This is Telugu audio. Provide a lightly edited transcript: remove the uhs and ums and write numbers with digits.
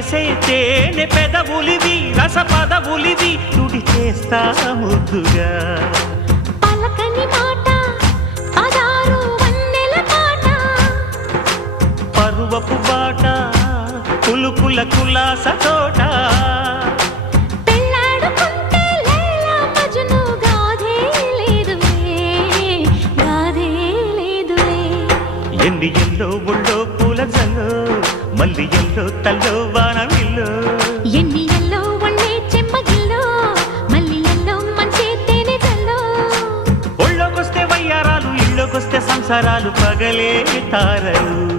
చేసే తేనె పెదవులివి రస పదవులివి తుడి చేస్తా ముద్దుగా పలకని మాట పదారు వన్నెల పాట పరువపు బాట కులుకుల కులాస తోట పెళ్ళాడుకుంటే లైలా మజ్ను గాథే లేదులే ఎన్ని ఎల్లో ఒళ్ళో పూల జల్లో మల్లి ఎల్లో తల్లో వానవిల్లో ఎన్ని ఎల్లో ఒళ్ళే చెమ్మగిల్లో మల్లి ఎల్లో మంచి తేనె జల్లో ఒళ్ళోకొస్తే వయ్యారాలు ఇళ్ళోకొస్తే సంసారాలు పగలే తారలు